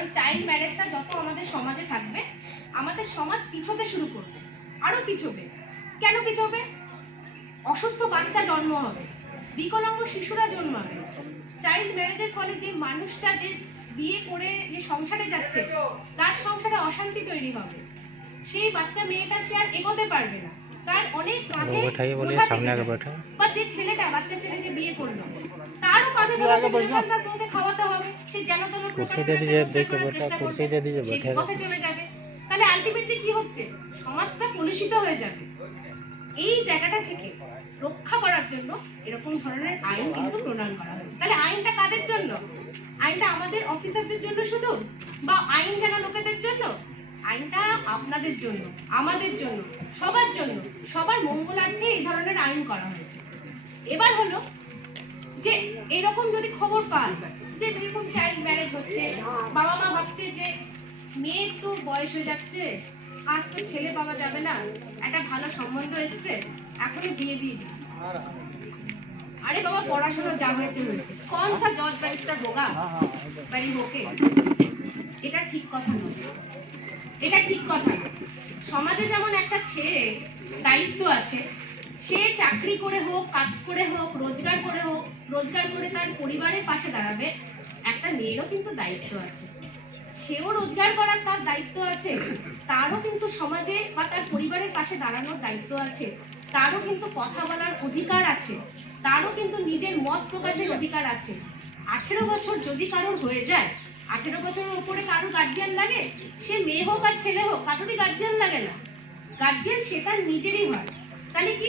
কারণ চাইল্ড ম্যারেজটা যত আমাদের সমাজে থাকবে, আমাদের সমাজ পিছোতে শুরু করবে, আরো পিছোবে। কেন পিছোবে? অসুস্থ বাচ্চা জন্ম হবে, বিকলাঙ্গ শিশুরা জন্মাবে। চাইল্ড ম্যারেজের ফলে যে মানুষটা যে বিয়ে করে যে সংসারে যাচ্ছে, তার সংসারে অশান্তি তৈরি হবে। সেই বাচ্চা মেয়েটা সে আর এগোতে পারবে না, তার অনেক কাঁধে বা যে ছেলেটা বাচ্চা ছেলেকে বিয়ে করলো, তারও কাঁধে বউকে খাওয়াতে হবে, সে যেন তেন পথে চলে যাবে। তাহলে আলটিমেটলি কি হচ্ছে? সমাজটা কলুষিত হয়ে যাবে। এই জায়গাটা থেকে রক্ষা করার জন্য এরকম ধরনের আইন কিন্তু প্রণয়ন করা হয়েছে। তাহলে আইনটা কাদের জন্য? আইনটা আমাদের অফিসারদের জন্য শুধু, বা আইন জানা লোকেদের জন্য? আইনটা আপনাদের জন্য, আমাদের জন্য, সবার জন্য, সবার মঙ্গলার্থে এই ধরনের আইন করা হয়েছে। এবার হলো যে এরকম যদি খবর পান যে এরকম চাইল্ড ম্যারেজ হচ্ছে, বাবা মা ভাবছে যে মেয়ের তো বয়স হয়ে যাচ্ছে, আর তো ছেলে পাওয়া যাবে না, একটা ভালো সম্বন্ধ এসছে, এখনই বিয়ে দিয়ে দিই। আরে বাবা, পড়াশোনা যা হয়েছে হয়েছে, কোন সা জজ ব্যারিস্টার হোগা বাড়ি হোকে? এটা ঠিক কথা নয়, এটা ঠিক কথা না। সমাজে যেমন একটা ছেলে দায়িত্ব আছে, সে চাকরি করে হোক, কাজ করে হোক, রোজগার করে তার পরিবারের পাশে দাঁড়াবে, একটা মেয়েরও কিন্তু দায়িত্ব আছে। সেও রোজগার করার তার দায়িত্ব আছে, তারও কিন্তু সমাজে বা তার পরিবারের পাশে দাঁড়ানোর দায়িত্ব আছে, তারও কিন্তু কথা বলার অধিকার আছে, তারও কিন্তু নিজের মত প্রকাশের অধিকার আছে। 18 বছর যদি কারোর হয়ে যায়, 18 বছরের উপরে কারোর গার্জিয়ান লাগে, সে মেয়ে হোক আর ছেলে হোক, কারোরই গার্জিয়ান লাগে না। গার্জিয়ান সে তার নিজেরই হয়। তাহলে কি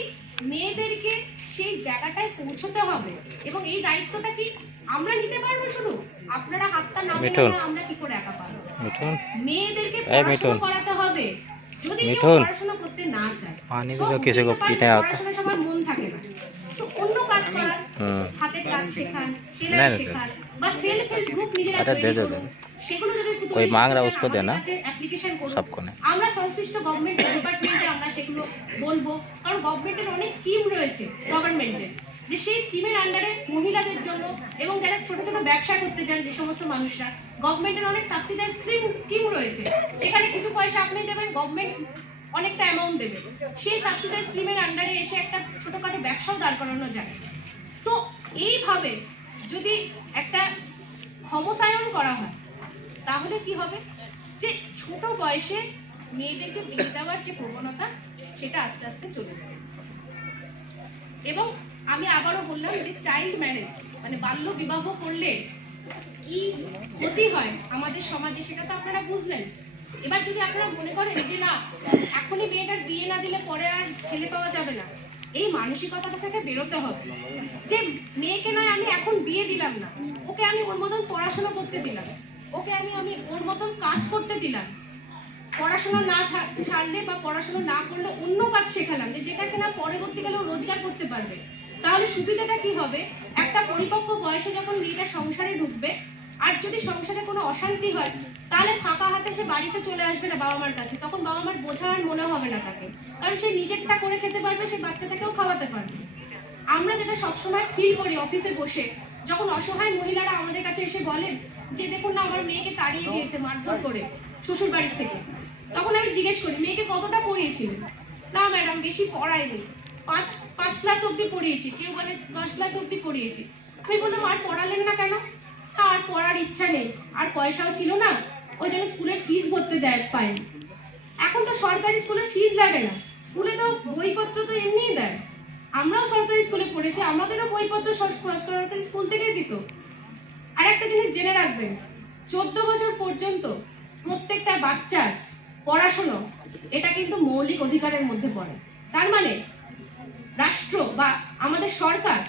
মেয়েদেরকে সেই জায়গাটায় পৌঁছতে হবে, এবং এই দায়িত্বটা কি আমরা নিতে পারবো? শুধু আপনারা হাতটা না মেলালে আমরা কি করে একা পারবো? মেয়েদেরকে পড়াশোনা করাতে হবে। যদি কেউ পড়াশোনা করতে না চায়, পড়াশোনা সবার মন থাকে না, তো অন্য কাজ করার, হাতের কাজ শেখান, সেলাই শেখান, বা সেলফ হেল্প গ্রুপ নিজেরা তৈরি করুন। সেগুলো যদি कोई मांग रहा है उसको देना, অ্যাপ্লিকেশন করুন, सबको नहीं। আমরা সংশ্লিষ্ট গভর্নমেন্ট ডিপার্টমেন্টে আমরা সেগুলো বলবো। কারণ গভর্নমেন্টের অনেক স্কিম রয়েছে গভর্নমেন্টের, যে সেই স্কিমের আন্ডারে মহিলাদের জন্য এবং যারা ছোট ছোট ব্যবসা করতে চান যে সমস্ত মানুষরা, গভর্নমেন্টের অনেক সাবসিডাইজ স্কিম রয়েছে। সেখানে কিছু পয়সা আপনি দেবেন, গভর্নমেন্ট অনেকটা অ্যামাউন্ট দেবে। সেই সাবসিডাইজ স্কিমের আন্ডারে এসে একটা ছোটখাটো ব্যবসাও দাঁড় করানো যায়। তো এইভাবে যদি একটা ক্ষমতায়ন করা হয়, তাহলে কি হবে? যে ছোট বয়সে মেয়েদেরকে বিয়ে দেওয়ার যে প্রবণতা, সেটা আস্তে আস্তে চলে যাবে। এবং আমি আবারও বললাম যে চাইল্ড ম্যারেজ মানে বাল্য বিবাহ করলে কি ক্ষতি হয় আমাদের সমাজে, সেটা তো আপনারা বুঝলেন। এবার যদি আপনারা মনে করেন যে না, এখনই মেয়েটার বিয়ে না দিলে পরে আর ছেলে পাওয়া যাবে না, এই মানসিকতাটা থেকে বেরোতে হবে। যে মেয়েকে নয় আমি এখন বিয়ে দিলাম না, ওকে আমি ওর মতন পড়াশোনা করতে দিলাম, ওকে আমি ওর মতন কাজ করতে দিলাম, পড়াশোনা না ছাড়লে বা পড়াশোনা না করলে অন্য কাজ শেখালাম, যে যেটা কিনা পরবর্তীকালে ও রোজগার করতে পারবে। তাহলে সুবিধাটা কি হবে? একটা পরিপক্ক বয়সে যখন মেয়েটা সংসারে ঢুকবে, আর যদি সংসারে কোনো অশান্তি হয়, তাহলে ফাঁকা হাতে সে বাড়িতে চলে আসবে না বাবা মার কাছে, তখন বাবা মার বোঝা আর মনে হবে না তাকে, কারণ সে নিজেরটা করে খেতে পারবে, সে বাচ্চাটাকেও খাওয়াতে পারবে। আমরা যেটা সবসময় ফিল করি অফিসে বসে, যখন অসহায় মহিলারা আমাদের কাছে এসে বলেন যে দেখুন না, আমার মেয়েকে তাড়িয়ে দিয়েছে মারধর করে শ্বশুর বাড়ির থেকে, তখন আমি জিজ্ঞেস করি মেয়েকে কতটা পড়িয়েছিলেন? না ম্যাডাম, বেশি পড়াইনি, 5 ক্লাস অবধি পড়িয়েছি, কেউ বলে 10 ক্লাস অবধি পড়িয়েছি। আমি বললাম আর পড়ালেন না কেন? আর পড়ার ইচ্ছা নেই, আর পয়সাও ছিল না, ওই জন্য স্কুলের ফিস ভরতে পায়নি। এখন তো সরকারি স্কুলে ফিস লাগে না, স্কুলে তো বইপত্র তো এমনিই দেয়। আমরাও সরকারি স্কুলে পড়েছি, আমাদেরও বইপত্র সরকারি স্কুল থেকেই দিত। আর একটা জিনিস জেনে রাখবেন, 14 বছর পর্যন্ত প্রত্যেকটা বাচ্চার পড়াশোনা, এটা কিন্তু মৌলিক অধিকারের মধ্যে পড়ে। তার মানে রাষ্ট্র বা আমাদের সরকার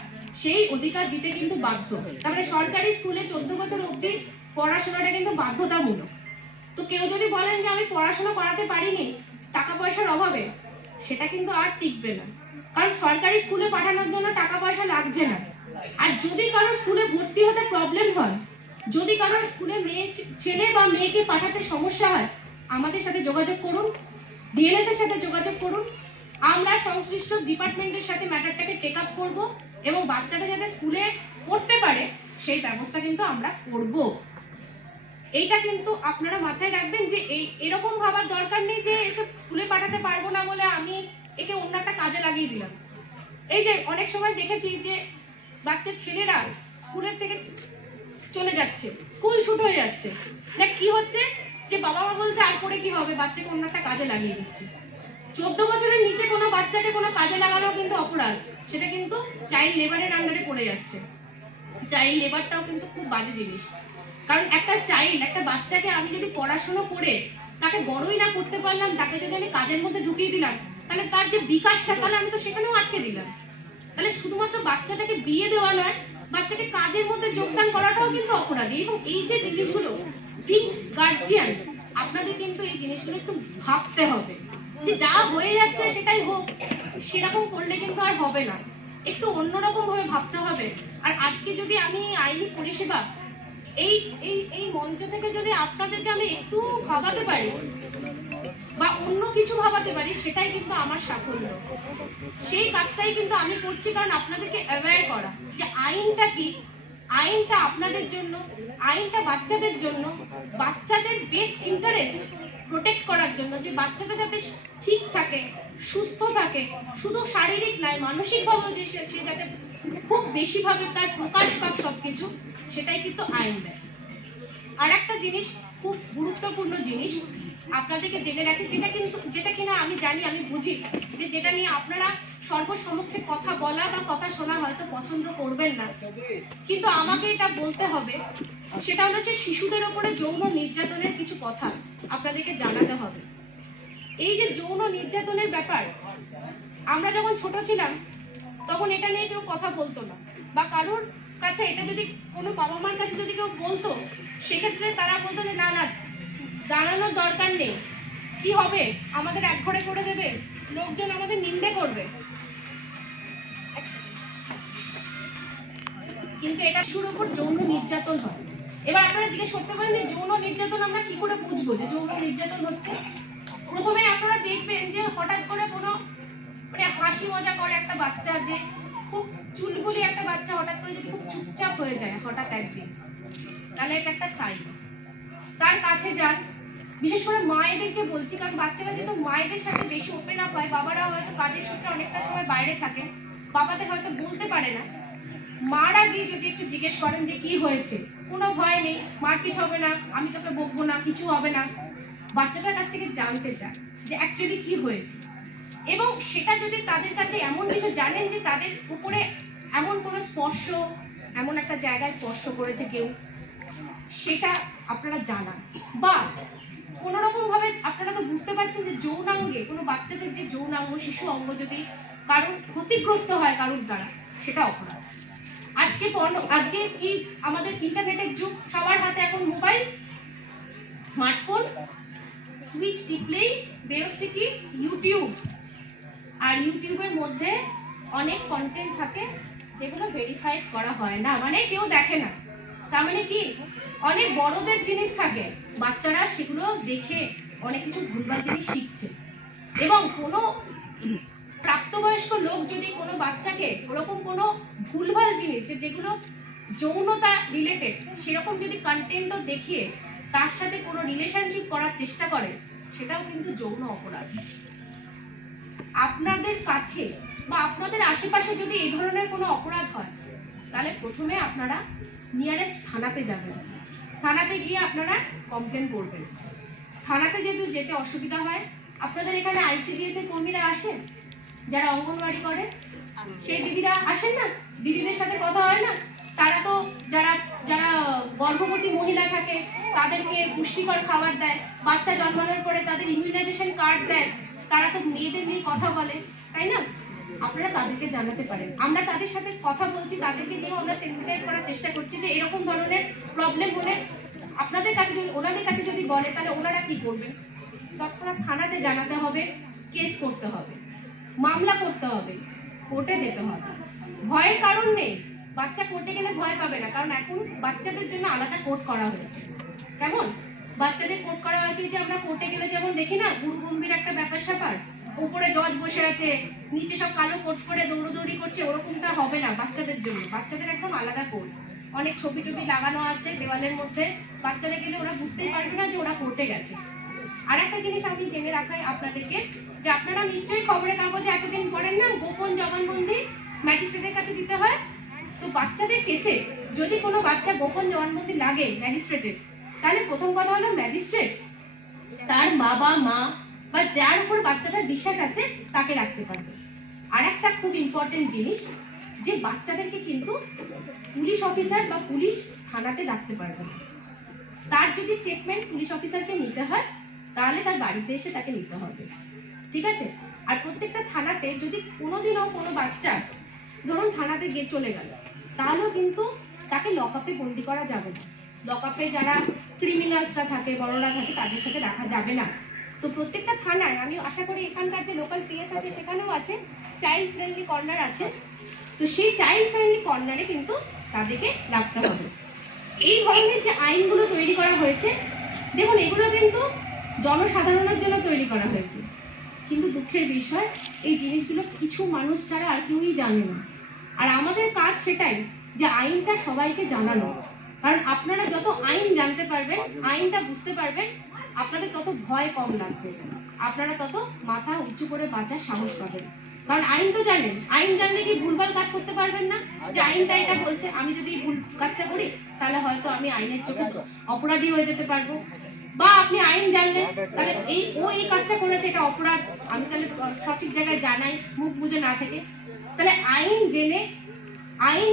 সেই অধিকার দিতে কিন্তু বাধ্য। তারপরে সরকারি স্কুলে 14 বছর অবধি পড়াশোনাটা কিন্তু বাধ্যতামূলক। তো কেউ যদি বলেন যে আমি পড়াশোনা করাতে পারিনি টাকা পয়সার অভাবে, সেটা কিন্তু আর টিকবে না। কারণ সরকারি স্কুলে পাঠানোর জন্য টাকা পয়সা লাগছে না। আর যদি কারো স্কুলে ভর্তি হতে প্রবলেম হয়, যদি কারোর স্কুলে ছেলে বা মেয়েকে পাঠাতে সমস্যা হয়, আমাদের সাথে যোগাযোগ করুন, ডিএলএস এর সাথে যোগাযোগ করুন। আমরা সংশ্লিষ্ট ডিপার্টমেন্টের সাথে ম্যাটারটাকে টেক আপ করবো, এবং বাচ্চাটা যাতে স্কুলে পড়তে পারে সেই ব্যবস্থা কিন্তু আমরা করব। এইটা কিন্তু আপনারা মাথায় রাখবেন যে এরকম ভাবার দরকার নেই যে একে স্কুলে পাঠাতে পারবো না বলে আমি একে অন্য একটা কাজে লাগিয়ে দিলাম। এই যে অনেক সময় দেখেছি যে বাচ্চা ছেলেরা স্কুলের থেকে চলে যাচ্ছে, স্কুল ছুট হয়ে যাচ্ছে, না কি হচ্ছে যে বাবা মা বলছে আর পরে কি হবে, বাচ্চাকে অন্য একটা কাজে লাগিয়ে দিচ্ছে। 14 বছরের নিচে কোনো বাচ্চাকে কোনো কাজে লাগানো কিন্তু অপরাধ, সেটা কিন্তু চাইল্ড লেবারের আন্ডারে পড়ে যাচ্ছে। চাইল্ড লেবারটাও কিন্তু খুব বাজে জিনিস, কারণ একটা চাইল্ড, একটা বাচ্চাকে আমি যদি পড়াশোনা করে তাকে বড়ই না করতে পারলাম, তাকে যদি আমি কাজের মধ্যে ঢুকিয়ে দিলাম, তাহলে তার যে বিকাশটা, তাহলে আমি তো সেখানেও আটকে দিলাম। তাহলে শুধুমাত্র বাচ্চাটাকে বিয়ে দেওয়া নয়, বাচ্চাকে কাজের মধ্যে যোগদান করাটাও কিন্তু অপরাধী। এবং এই যে জিনিসগুলো, ঠিক গার্জিয়ান আপনাদের কিন্তু এই জিনিসগুলো একটু ভাবতে হবে যে যা হয়ে যাচ্ছে সেটাই হোক, সেরকম করলে কিন্তু আর হবে না, একটু অন্যরকম ভাবে ভাবতে হবে। আর আজকে যদি আমি আইনি পরিষেবা এই এই এই মঞ্চ থেকে যদি আপনাদেরকে আমি একটু ভাবাতে পারি বা অন্য কিছু ভাবাতে পারি, সেটাই কিন্তু আমার সাফল্য। সেই কাজটাই কিন্তু আমি করছি, কারণ আপনাদেরকে অ্যাওয়্যার করা যে আইনটা কি, আইনটা আপনাদের জন্য, আইনটা বাচ্চাদের জন্য, বাচ্চাদের বেস্ট ইন্টারেস্ট প্রোটেক্ট করার জন্য, যে বাচ্চাটা যাতে ঠিক থাকে, সুস্থ থাকে, শুধু শারীরিক নয় মানসিকভাবেও যে সে যাতে খুব বেশিভাবে তার প্রকাশ পাক সবকিছু, সেটাই কিন্তু আইন দেয়। আর একটা জিনিস, খুব গুরুত্বপূর্ণ জিনিস আপনাদেরকে জেনে রাখি, যেটা কিনা আমি জানি, আমি বুঝি যে যেটা নিয়ে আপনারা সর্বসম্মুখে কথা বলা বা কথা শোনা হয়তো পছন্দ করবেন না, কিন্তু আমাকে এটা বলতে হবে। সেটা হচ্ছে শিশুদের উপরে যৌন নির্যাতনের কিছু কথা আপনাদেরকে জানাতে হবে। এই যে যৌন নির্যাতনের ব্যাপার, আমরা যখন ছোট ছিলাম তখন এটা নিয়ে কেউ কথা বলতো না, বা কারোর কাছে এটা যদি কোনো বাবা মার কাছে যদি কেউ বলতো, সেক্ষেত্রে তারা বলতো যে না না, জানানোর দরকার নেই, কি হবে, আমাদের এক ঘরে করে দেবে, লোকজন আমাদের নিন্দে করবে। কিন্তু এটা শিশুর উপর যৌন নির্যাতন হয়। এবার আপনারা জিজ্ঞেস করতে পারেন যে যৌন নির্যাতন আমরা কি করে বুঝবো যে যৌন নির্যাতন হচ্ছে। প্রথমে আপনারা দেখবেন যে হঠাৎ করে কোনো মানে হাসি মজা করে একটা বাচ্চা, যে খুব চুলগুলি একটা বাচ্চা হঠাৎ করে যদি খুব চুপচাপ হয়ে যায় হঠাৎ একদিন, তাহলে এটা একটা সাইন। তার কাছে যান, বিশেষ করে মায়েদেরকে বলছি, কারণ বাচ্চারা যেহেতু মায়েদের সাথে বেশি ওপেন আপ হয়, বাবারা হয়তো কাজের সূত্রে অনেকটা সময় বাইরে থাকেন, বাবাদের হয়তো বলতে পারে না, মারা গিয়ে যদি একটু জিজ্ঞেস করেন যে কি হয়েছে, কোনো ভয় নেই, মারপিট হবে না, আমি তোকে বকবো না, কিছু হবে না, বাচ্চাটার কাছ থেকে জানতে চান যে অ্যাকচুয়ালি কি হয়েছে। এবং সেটা যদি তাদের কাছে এমন কিছু জানেন যে তাদের উপরে এমন কোনো স্পর্শ, এমন একটা জায়গায় স্পর্শ করেছে কেউ, সেটা আপনারা জানান। বা কোনো রকম ভাবে আপনারা তো বুঝতে পারছেন যে যৌনাঙ্গে, কোনো বাচ্চাদের যে যৌনাঙ্গ, শিশু অঙ্গ যদি কারোর ক্ষতিগ্রস্ত হয় কারোর দ্বারা, সেটা অপরাধ। আজকে কি আমাদের ইন্টারনেটের যুগ, সবার হাতে এখন মোবাইল, স্মার্টফোন, সুইচ টিপলেই বেরোচ্ছে কি ইউটিউব। আর ইউটিউবের মধ্যে অনেক কন্টেন্ট থাকে যেগুলো ভেরিফাইড করা হয় না, মানে কেউ দেখে না। তার মানে কি অনেক বড়দের জিনিস থাকে, বাচ্চারা সেগুলো দেখে অনেক কিছু ভুলভাল জিনিস শিখছে। এবং কোনো প্রাপ্তবয়স্ক লোক যদি কোনো বাচ্চাকে ওরকম কোনো ভুলভাল জিনিস, যেগুলো যৌনতা রিলেটেড, সেরকম যদি কন্টেন্টও দেখিয়ে তার সাথে কোনো রিলেশনশিপ করার চেষ্টা করে, সেটাও কিন্তু যৌন অপরাধ। আপনাদের কাছে বা আপনাদের আশেপাশে যদি এই ধরনের কোনো অপরাধ হয়, তাহলে প্রথমে আপনারা নিয়ারেস্ট থানাতে যাবেন, থানাতে গিয়ে আপনারা কমপ্লেন করবেন। থানাতে যেহেতু যেতে অসুবিধা হয়, আপনাদের এখানে আইসিডিএস এর কর্মীরা আসেন, যারা অঙ্গনওয়াড়ি করে, সেই দিদিরা আসেন না, দিদিদের সাথে কথা হয় না, তারা তো যারা যারা গর্ভবতী মহিলা থাকে তাদেরকে পুষ্টিকর খাবার দেয়, বাচ্চা জন্মানোর পরে তাদের ইমিউনাইজেশন কার্ড দেয়, তারা তো মেয়েদের নিয়ে কথা বলে, তাই না? আপনারা তাদেরকে জানাতে পারেন, আমরা তাদের সাথে কথা বলছি, তাদেরকে নিয়েও আমরা সেন্সিটাইজ করার চেষ্টা করছি যে এরকম ধরনের প্রবলেম হলে আপনাদের কাছে যদি, ওনাদের কাছে যদি বলে, তাহলে ওনারা কি করবেন? তৎক্ষণাৎ থানাতে জানাতে হবে, কেস করতে হবে, মামলা করতে হবে, কোর্টে যেতে হবে। ভয়ের কারণ নেই, বাচ্চা কোর্টে গেলে ভয় পাবে না, কারণ এখন বাচ্চাদের জন্য আলাদা কোর্ট করা হয়েছে। কেমন বাচ্চাদের কোর্ট করা হয়েছে যে আমরা কোর্টে গেলে যেমন দেখি না গুরু গম্ভীর একটা ব্যাপার স্যাপার, উপরে জজ বসে আছে, নিচে সব কালো কোট পরে দৌড়দৌড়ি করছে, ওরকমটা হবে না বাচ্চাদের জন্য, বাচ্চাদের একদম আলাদা কোর্ট। অনেক ছবি টবি লাগানো আছে দেওয়ালের মধ্যে, বাচ্চারা গেলে ওরা বুঝতেই পারবে না যে ওরা কোর্টে গেছে। আর একটা জিনিস আমি জেনে রাখাই আপনাদেরকে, যে আপনারা নিশ্চয়ই খবরের কাগজে এতদিন পড়েন না, গোপন জবানবন্দি ম্যাজিস্ট্রেটের কাছে দিতে হয়। তো বাচ্চাদের কেসে যদি কোনো বাচ্চা গোপন জবানবন্দি লাগে ম্যাজিস্ট্রেটের, তাহলে প্রথম কথা হলো ম্যাজিস্ট্রেট তার বাবা মা বা যার উপর বাচ্চাটার বিশ্বাস আছে তাকে রাখতে পারবে। আর একটা খুব ইম্পর্টেন্ট জিনিস, যে বাচ্চাদেরকে কিন্তু পুলিশ অফিসার বা পুলিশ থানাতে রাখতে পারবে না। তার যদি স্টেটমেন্ট পুলিশ অফিসারকে নিতে হয়, তাহলে তার বাড়িতে এসে তাকে নিতে হবে, ঠিক আছে? আর প্রত্যেকটা থানাতে যদি কোনোদিনও কোনো বাচ্চা ধরুন থানাতে গিয়ে চলে গেল, তাহলেও কিন্তু তাকে লকআপে বন্দি করা যাবে না। লকআপে যারা ক্রিমিনালসরা থাকে, বড়রা থাকে, তাদের সাথে রাখা যাবে না। তো প্রত্যেকটা থানায়, আমি আশা করি এখানকার যে লোকাল পিএস আছে সেখানেও আছে, চাইল্ড ফ্রেন্ডলি কর্নার আছে। তো সেই চাইল্ড ফ্রেন্ডলি কর্নারে কিন্তু তাদেরকে রাখতে হবে। এই ধরনের যে আইনগুলো তৈরি করা হয়েছে, দেখুন এগুলো কিন্তু জনসাধারণের জন্য তৈরি করা হয়েছে, কিন্তু দুঃখের বিষয় এই জিনিসগুলো কিছু মানুষ ছাড়া আর কেউই জানে না। আর আমাদের কাজ সেটাই, যে আইনটা সবাইকে জানানো। কারণ আপনারা যত আইন জানতে পারবেন, আইনটা বুঝতে পারবেন, আপনাদের তত ভয় কম লাগবে, আপনারা তত মাথা উঁচু করে বাঁচার সাহস পাবেন। কারণ আইন তো জানেন, আইন জানলে কি ভুলভাল কাজ করতে পারবেন না? যে আইনটা এটা বলছে, আমি যদি ভুল কাজটা করি তাহলে হয়তো আমি আইনের চোখে অপরাধী হয়ে যেতে পারবো। বা আপনি আইন জানলেন, তাহলে এই কাজটা করেছে, এটা অপরাধ, আমি তাহলে সঠিক জায়গায় জানাই, মুখ বুঝে না থেকে। তাহলে আইন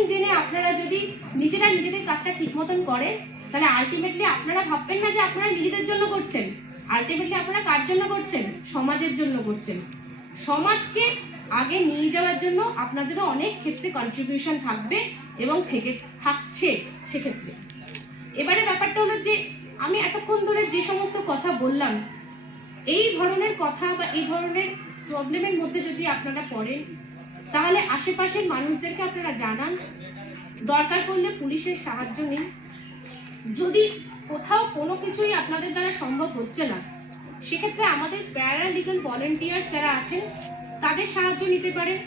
জেনে আপনারা যদি নিজেদের কাজটা ঠিক মতন করেন, তাহলে আলটিমেটলি আপনারা ভাববেন না যে আপনারা নিজেদের জন্য করছেন, আলটিমেটলি আপনারা কার জন্য করছেন? সমাজের জন্য করছেন। সমাজকে আগে নিয়ে যাওয়ার জন্য আপনাদেরও অনেক ক্ষেত্রে কন্ট্রিবিউশন থাকবে এবং থাকছে সেক্ষেত্রে। এবারে ব্যাপারটা হলো যে আমি এতক্ষণ ধরে যে সমস্ত কথা বললাম, এই ধরনের কথা বা এই ধরনের প্রবলেমের মধ্যে যদি আপনারা পড়েন, তাহলে আশেপাশের মানুষদেরকে আপনারা জানান, দরকার পড়লে পুলিশের সাহায্য নিন। যদি কোথাও কোনো কিছুই আপনাদের দ্বারা সম্ভব হচ্ছে না, সেক্ষেত্রে আমাদের প্যারালিগাল ভলেন্টিয়ার্স যারা আছেন তাদের সাহায্য নিতে পারেন।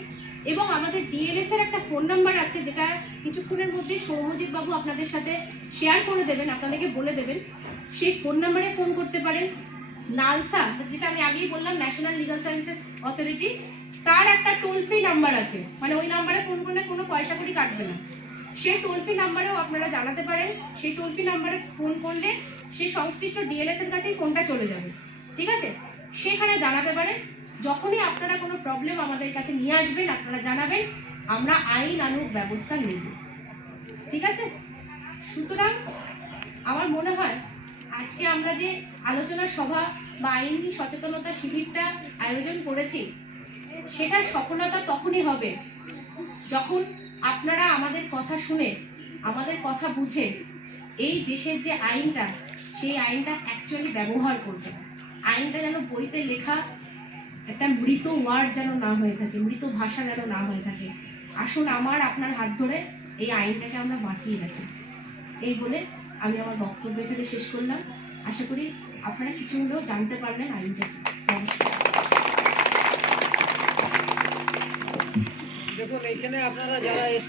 এবং আমাদের ডিএলএস এর একটা ফোন নাম্বার আছে, যেটা কিছুক্ষণের মধ্যে সৌম্যজিৎ বাবু আপনাদের সাথে শেয়ার করে দেবেন, আপনাদেরকে বলে দেবেন। সেই ফোন নাম্বারে ফোন করতে পারেন। নালসা, যেটা আমি আগেই বললাম, ন্যাশনাল লিগাল সার্ভিসেস অথরিটি, তার একটা টোল ফ্রি নাম্বার আছে, মানে ওই নাম্বারে ফোন করলে কোনো পয়সা কড়ি কাটবে না। সেই টোল ফ্রি নাম্বারেও আপনারা জানাতে পারেন। সেই টোল ফ্রি নাম্বারে ফোন করলে সেই সংশ্লিষ্ট ডিএলএস এর কাছেই ফোনটা চলে যাবে, ঠিক আছে? সেখানে জানাতে পারেন। যখনই আপনারা কোনো প্রবলেম আমাদের কাছে নিয়ে আসবেন, আপনারা জানাবেন, আমরা আইনানুগ ব্যবস্থা নেব, ঠিক আছে? সুতরাং আমার মনে হয় আজকে আমরা যে আলোচনা সভা বা আইনি সচেতনতা শিবিরটা আয়োজন করেছি, সেটার সফলতা তখনই হবে যখন আপনারা আমাদের কথা শুনে, আমাদের কথা বুঝে এই দেশের যে আইনটা, সেই আইনটা অ্যাকচুয়ালি ব্যবহার করবেন। আইনটা যেন বইতে লেখা একটা মৃত ওয়ার্ড যেন না হয়ে থাকে, মৃত ভাষা যেন না হয়ে থাকে। আসুন আমার আপনার হাত ধরে এই আইনটাকে আমরা বাঁচিয়ে রাখি। এই বলে আমি আমার বক্তব্য এখানে শেষ করলাম। আশা করি আপনারা কিছু হলেও জানতে পারবেন আইনটা। দেখুন, এখানে আপনারা যারা